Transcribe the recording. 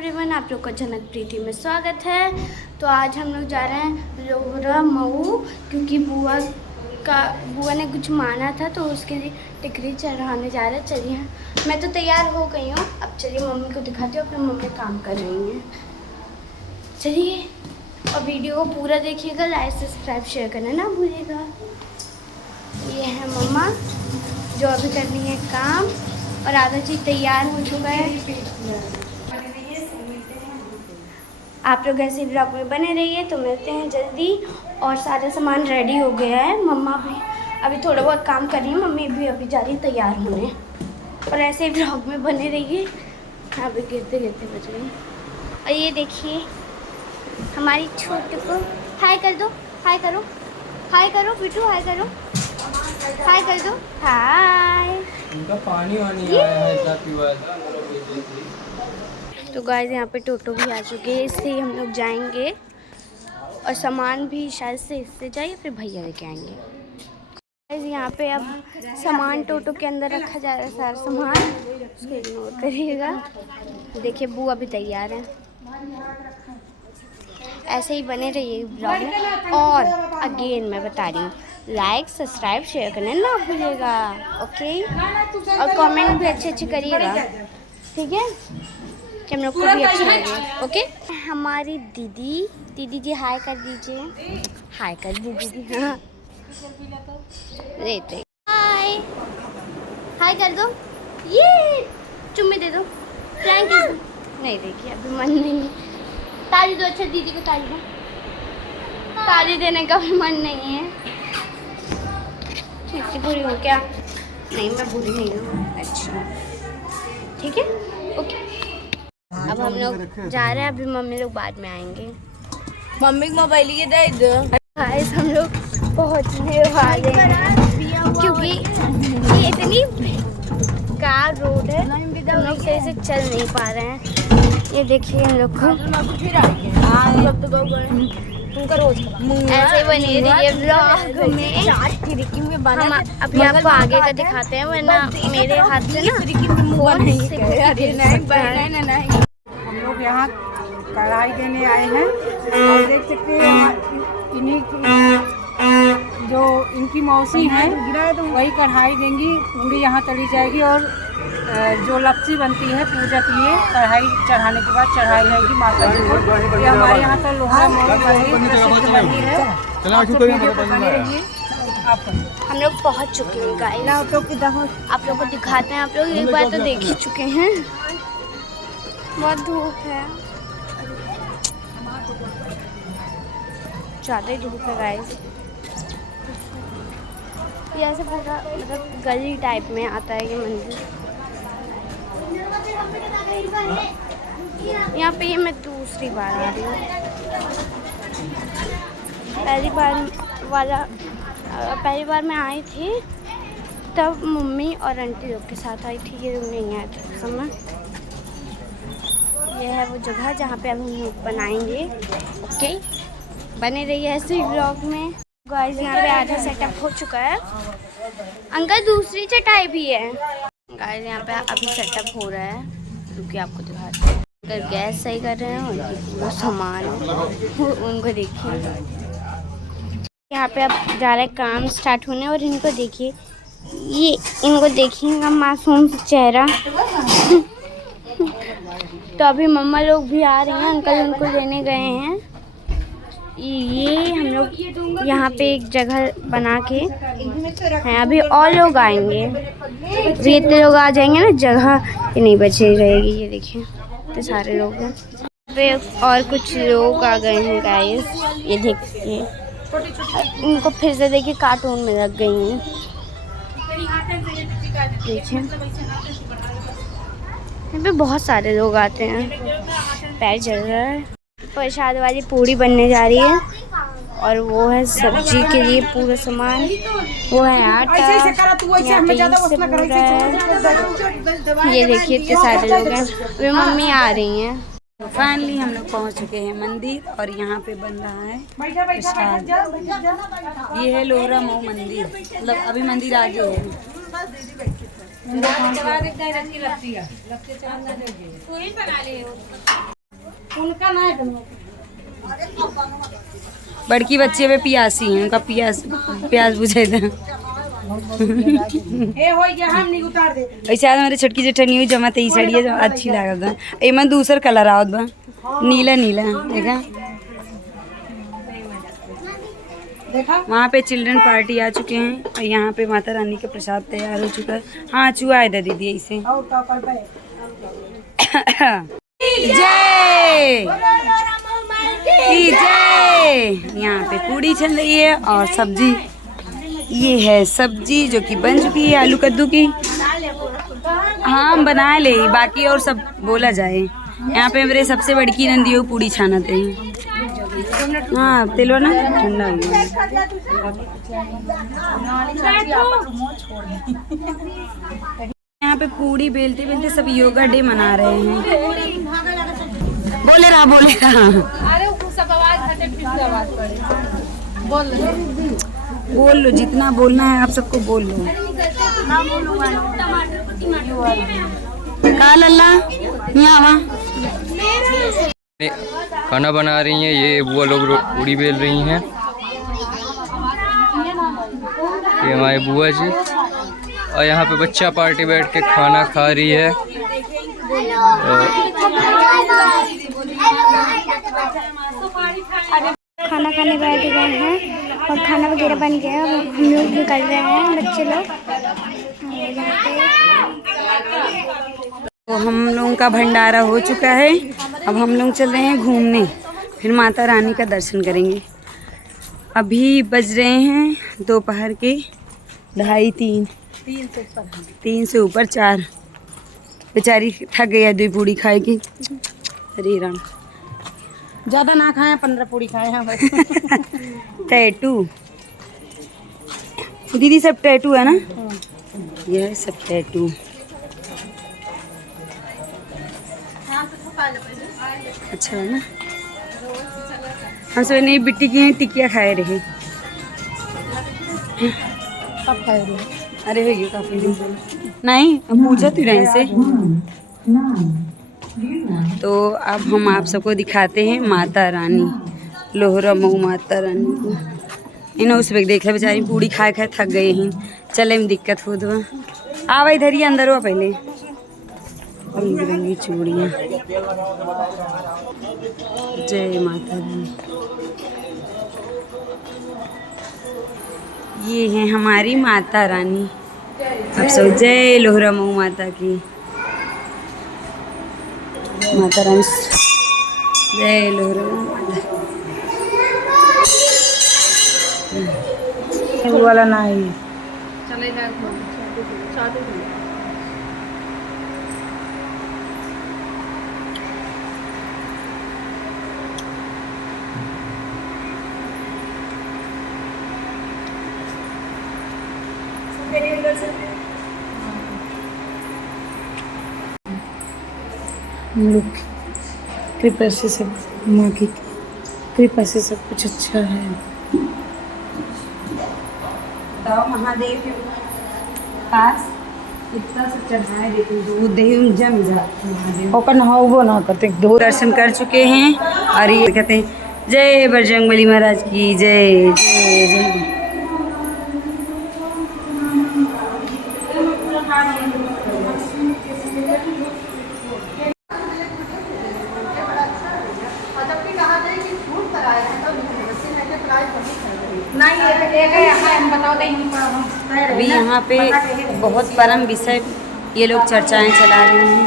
Everyone, आप लोग का जनक प्रीति में स्वागत है। तो आज हम लोग जा रहे हैं लोहरा मऊ, क्योंकि बुआ ने कुछ माना था तो उसके लिए टिकरी चढ़ाने जा रहे हैं। चलिए, मैं तो तैयार हो गई हूँ। अब चलिए मम्मी को दिखाती हूँ, अपनी मम्मी काम कर रही हैं। चलिए, और वीडियो को पूरा देखिएगा, लाइक सब्सक्राइब शेयर करना ना भूलिएगा। ये है मम्मा जो अभी कर रही है काम, और आधा चीज़ तैयार हो चुका है। आप लोग ऐसे ब्लॉग में बने रहिए, तो मिलते हैं जल्दी। और सारा सामान रेडी हो गया है। मम्मा भी अभी थोड़ा बहुत काम कर रही है, मम्मी भी अभी जा रही है तैयार होने। और ऐसे ही ब्लॉग में बने रहिए। अभी गिरते गिरते बच गई। और ये देखिए हमारी छोटी को हाय कर दो, हाय करो, हाय करो बिट्टू, हाय करो, हाय कर दो, हाय। उनका पानी वानी आया है काफी बार। तो गाइस यहाँ पे टोटो भी आ चुके हैं, इससे ही हम लोग जाएंगे। और सामान भी शायद से इससे जाइए, फिर भैया लेके आएंगे। गाइस यहाँ पे अब सामान टोटो के अंदर रखा जा रहा है, सारा सामान, उसको इग्नोर करिएगा। देखिए बुआ भी तैयार है। ऐसे ही बने रहिए ब्लॉग में। और अगेन मैं बता रही हूँ, लाइक सब्सक्राइब शेयर करना ना भूलिएगा, ओके। और कमेंट भी अच्छे करिएगा, ठीक है, कि हम लोग को भी अच्छा लगे, ओके। हमारी दीदी जी हाय कर दीजिए, हाय कर दीजिए। हाँ लेते हाय, हाय कर दो, ये चुम्मी दे दो, थैंक यू। नहीं देखिए अभी मन नहीं है। ताली दो, अच्छा दीदी को ताली दो। ताली देने का भी मन नहीं है। ठीक है, बुरी हो क्या? नहीं मैं बुरी नहीं हूँ, अच्छा ठीक है, ओके। अब हम लोग जा रहे हैं, अभी मम्मी लोग बाद में आएंगे। मम्मी को मोबाइल ये दे दो। गाइस हम लोग पहुंचने वाले हैं, क्योंकि ये इतनी कार रोड है, हम लोग सही से चल नहीं पा रहे हैं। ये देखिए हम लोग को ऐसे बनी रही है व्लॉग में। हम अभी आपको आगे का दिखाते हैं, वरना मेरे हाथ से ना फोन से हम लोग यहाँ कढ़ाई देने आए हैं और देख सकते हैं इन्हीं की जो इनकी मौसी हैं वही कढ़ाई देंगी। पूरी यहाँ तली जाएगी और जो लपसी बनती है पूजा के लिए कढ़ाई चढ़ाने के बाद चढ़ाई जाएगी माता जी को। ये हमारे यहाँ का लोहरा मऊ प्रसिद्ध मंदिर है। हम लोग पहुँच चुके हैं गाइस। आप लोग को दिखाते हैं, आप लोग एक बार तो देख ही चुके हैं। बहुत धूप है, ज़्यादा ही धूप है गाइस। ये ऐसे पूरा मतलब गली टाइप में आता है ये मंदिर। यहाँ पे ये मैं दूसरी बार आ रही हूँ। पहली बार मैं आई थी तब मम्मी और आंटी लोग के साथ आई थी, ये लोग नहीं आए थे उस समय। ये है वो जगह जहाँ पे अब हम लोग बनाएंगे, ओके। बने रहिए ऐसे ही ब्लॉग में। गाइस यहाँ पे आधा सेटअप हो चुका है। अंकल दूसरी चटाई भी है। गाइस यहाँ पे अभी सेटअप हो रहा है, क्योंकि आपको दिखाते हैं। अगर गैस सही कर रहे हैं और पूरा सामान उनको देखिए। यहाँ पे अब जा रहा है काम स्टार्ट होने, और इनको देखिए, ये इनको देखिएगा मासूम चेहरा। तो अभी मम्मा लोग भी आ रही हैं, अंकल उनको लेने गए हैं। ये हम लोग यहाँ पे एक जगह बना के हैं, अभी और लोग आएंगे। अभी इतने लोग आ जाएंगे ना, जगह ही नहीं बची रहेगी। ये देखिए इतने सारे लोग हैं पे, और कुछ लोग आ गए हैं गाइस। ये देखिए इनको फिर से देखिए कार्टून में रख गई हैं। देखिए यहाँ पे बहुत सारे लोग आते हैं। पैर जल रहा है। प्रसाद वाली पूड़ी बनने जा रही है, और वो है सब्जी के लिए पूरा सामान। वो है आटा, यहाँ पे ये देखिए इतने सारे लोग हैं। वे मम्मी आ रही हैं। फाइनली हम लोग पहुँच चुके हैं मंदिर, और यहाँ पे बन रहा है प्रसाद। ये है लोहरा मऊ मंदिर, मतलब अभी मंदिर आगे है। बड़की बच्ची पे प्यासी है, उनका प्यास बुझे था। ऐसे आज हमारे छोटकी जेठनी हुई जमा ते साड़ी है जो अच्छी लागत बा। एमन दूसर कलर आवत बा, नीला नीला देखा। वहाँ पे चिल्ड्रन पार्टी आ चुके हैं और यहाँ पे माता रानी का प्रसाद तैयार हो चुका है। हाँ चूहा है दीदी इसे। जय जय। यहाँ पे पूड़ी चल रही है और सब्जी, ये है सब्जी जो कि बन चुकी है आलू कद्दू की। हाँ हम बना ले, बाकी और सब बोला जाए। यहाँ पे मेरे सबसे बड़की नंदी हो पूड़ी छाना थे। हाँ तेलो ना ठंडा हो गया। यहाँ पे पूड़ी बेलते बेलते सब योगा डे मना रहे हैं। बोले रहा बोल लो, जितना बोलना है आप सबको बोल लो। काल अल्लाह यहाँ खाना बना रही हैं ये बुआ लोग, पूड़ी बेल रही हैं। ये हमारे बुआ जी, और यहाँ पे बच्चा पार्टी बैठ के खाना खा रही है। खाना खाने बैठ गए हैं और खाना वगैरह बन गया। हम लोग निकल रहे हैं, बच्चे लोग। तो हम लोगों का भंडारा हो चुका है। अब हम लोग चल रहे हैं घूमने, फिर माता रानी का दर्शन करेंगे। अभी बज रहे हैं दोपहर के 2:30-3, 3 से ऊपर 4। बेचारी थक गई है 2 पूड़ी खाएगी। अरे राम, ज्यादा ना खाए, 15 पूड़ी खाए हैं बस। टैटू दीदी, सब टैटू है ना? यह सब टैटू। अच्छा है ना। हम सब नई बिट्टी की टिकिया खाए रहे। सब खाए रहे। अरे हो गया काफी दिन नहीं पूजा तो रहे से। तो अब हम आप सबको दिखाते हैं माता रानी, लोहरा मऊ माता रानी को। इन्हें उस वक्त देखा बेचारी पूड़ी खाए खाए थक गए हैं, चले में दिक्कत हो दो। आवा इधर ही अंदर हुआ पहले। रंग बिरंगी चूड़ियाँ। जय माता रानी। ये है हमारी माता रानी। अब सब जय लोहरा मऊ माता की। माता रानी जय लोहरा मऊ माता। वो वाला ना है। हम लोग कृपा से सब, माँ की कृपा से सब कुछ अच्छा है। बताओ महादेव के पास इतना सब चढ़ाए, देखो दूध दही जम जाते महादेव। ओकर नहाओ ना करते दो दर्शन कर चुके हैं और ये कहते हैं जय बजरंगबली महाराज की जय जय जय। अभी यहाँ पे बहुत परम विषय ये लोग चर्चाएं चला रहे हैं।